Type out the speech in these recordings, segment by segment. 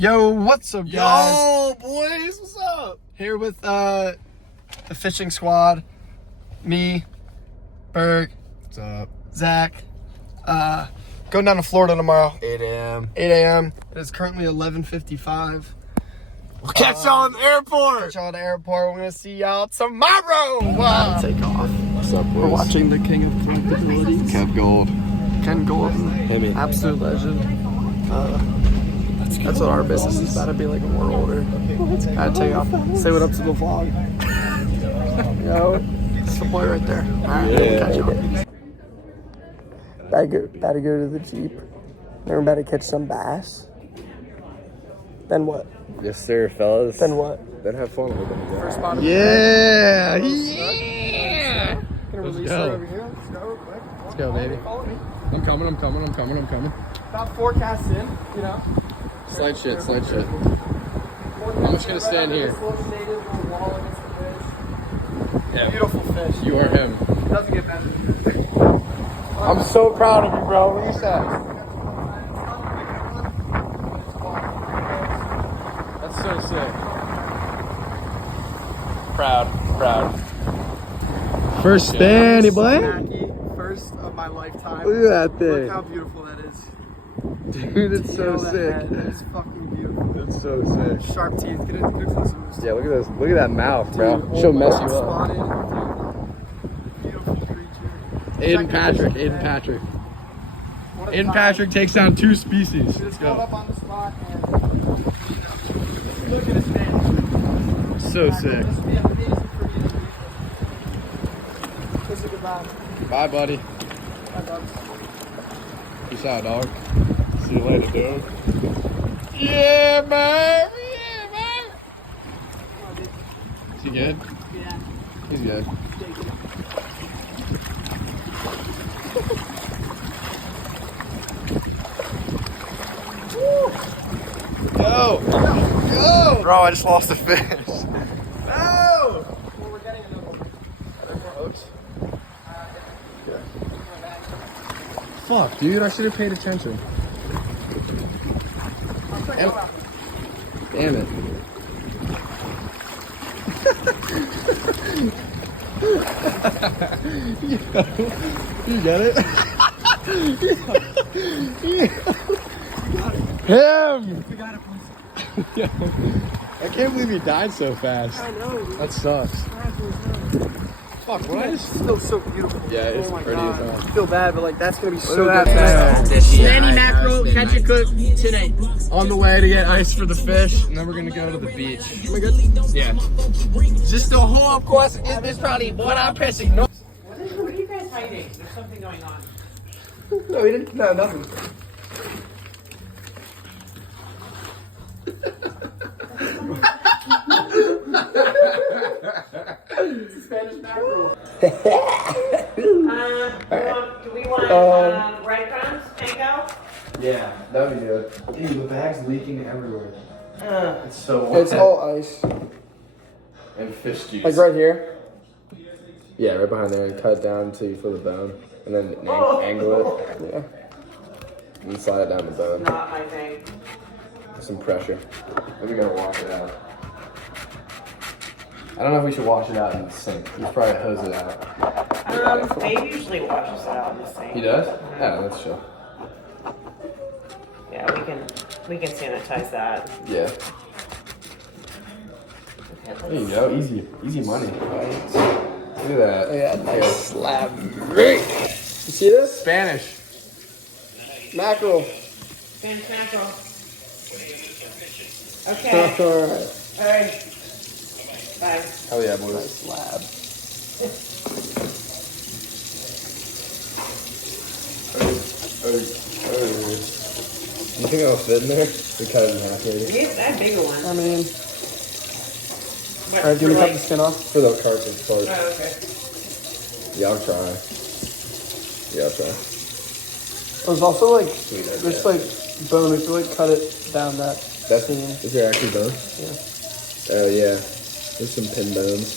Yo, what's up, guys? Yo, boys, what's up? Here with the fishing squad. Me, Berg, What's up? Zach. Going down to Florida tomorrow. 8 a.m. 8 a.m. It is currently 11:55. We'll catch y'all in the airport. Catch y'all at the airport. We're gonna see y'all tomorrow. Take off. What's up, boys? We're watching the king of collectabilities, Kev Gold. Ken Golden, Hit absolute legend. That's what our business is about to be, like when we're older. Gotta take off. Say what up to the vlog. Yo, that's the boy right there. Alright, we'll catch y'all. About to go to the Jeep. Then we're about to catch some bass. Then what? Yes, sir, fellas. Then what? Then have fun with them. First spot of Yeah! Gonna Let's release go. it over here. Let's go real quick. Let's go, baby. Follow me. I'm coming. About 4 casts in, you know. Slide shit. I'm just gonna stand here. Yeah. Beautiful fish. You are him. Doesn't get better. I'm so proud of you, bro. What you say? That's so sick. Proud. First Spanny, boy. First of my lifetime. Look at that Look thing. how beautiful that is. Dude, it's so sick. That is fucking beautiful. That's so sick. Sharp teeth. Get it closer. Yeah, look at this. Look at that mouth, bro. Dude, She'll mess you up. Spotted. Beautiful creature. Aiden Patrick. What a Aiden time. Patrick takes down 2 species. Let's Let's go go. up on the spot and look at his man. So sick. This would be amazing for me to do. This is a good vibe. Bye, buddy. Bye, dogs. Peace out, dog. See you later, dude. Yeah, man. Is he good? Yeah. He's good. Go! Bro, I just lost a fish. No! Well, we're getting another one. Are there more hooks? Fuck, dude, I should have paid attention. Damn it. You get it? Him! We got it, I can't believe he died so fast. I know. That sucks. Fuck, what I just... It feels so beautiful. Yeah, it's oh my pretty God. as hell. I feel bad, but like that's gonna be so Look at good. that thing. Snanny mackerel, catch and cook today. On the way to get ice for the fish, and then we're gonna go to the beach. Am I good? Yeah. Just the whole, of course, is this probably what I'm pissing. No. What are you guys hiding? There's something going on. No, we didn't. No, nothing. Spanish mackerel. Do we want breadcrumbs, panko? Yeah, that'd be good. Dude, the bag's leaking everywhere. It's so wet. It's all ice. And fish juice. Like right here. Yeah, right behind there, and cut it down until you feel the bone, and then angle it. Yeah. And slide it down the bone. Not my thing. With some pressure. Maybe we gotta wash it out. I don't know if we should wash it out in the sink. We should probably hose it out. Dave usually washes it out in the sink. He does? Yeah, that's chill. Yeah, we can sanitize that. Yeah. Okay, There you go. Easy money. Look at that. Yeah, nice slab. Great. You see this? Spanish. Mackerel. Spanish mackerel. Okay. Alright. All right. Bye. Hell yeah, boys. Slab. You think I'll fit in there? We cut it in half, maybe. Get that bigger one. I mean, What, alright, do you want to cut like- the skin off? For the carcass part. Oh, okay. Yeah, I'll try. There's also like, Sweet, okay. there's like bone. If you like cut it down that That's seam. is there actually bone? Yeah. Oh yeah. There's some pin bones.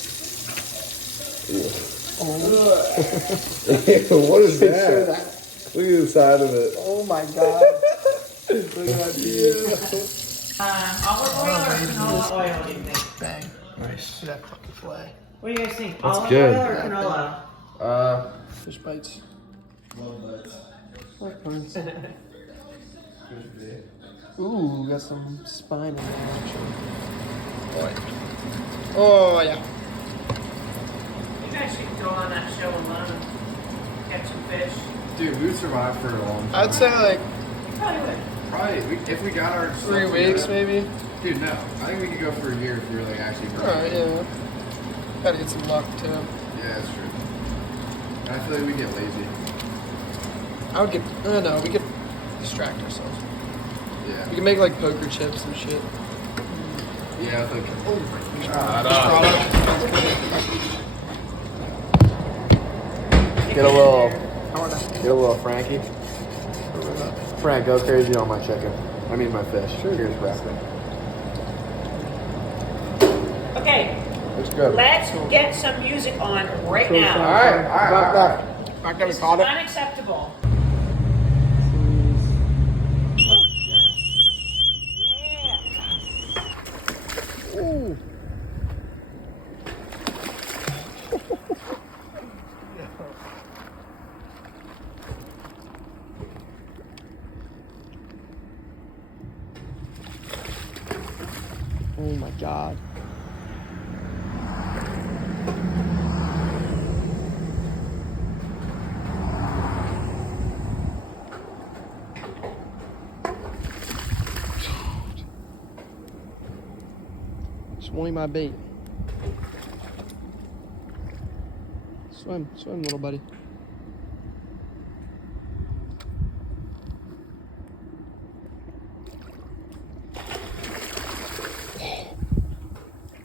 Ew. Oh. What is Picture that? that. Look at the side of it. Oh my god. Look at that dude. Olive oil or canola oil, do you think? Bang. Nice. See that fucking fillet. What do you guys think? That's Olive good. oil or canola? Fish bites. Ooh, got some spine in there. Oh, yeah. You guys should go on that show alone. Catch some fish. Dude, we would survive for a long time. I'd say like You probably would. Probably, if we got our 3 stuff weeks, together- maybe. Dude, no. I think we could go for a year if we were like actually. Alright, yeah. Gotta get some luck, too. Yeah, that's true. I feel like we get lazy. I would get, no, we could distract ourselves. Yeah. We can make like poker chips and shit. Yeah, I think. Oh my god. Get a little Frankie. Frank, go crazy on my chicken. I mean my fish. Here's wrapping. Okay, It's good. let's get some music on right now. All right. Back that we This is caught it. unacceptable. Yeah. Ooh. Oh my god. Swing my bait. Swim, little buddy.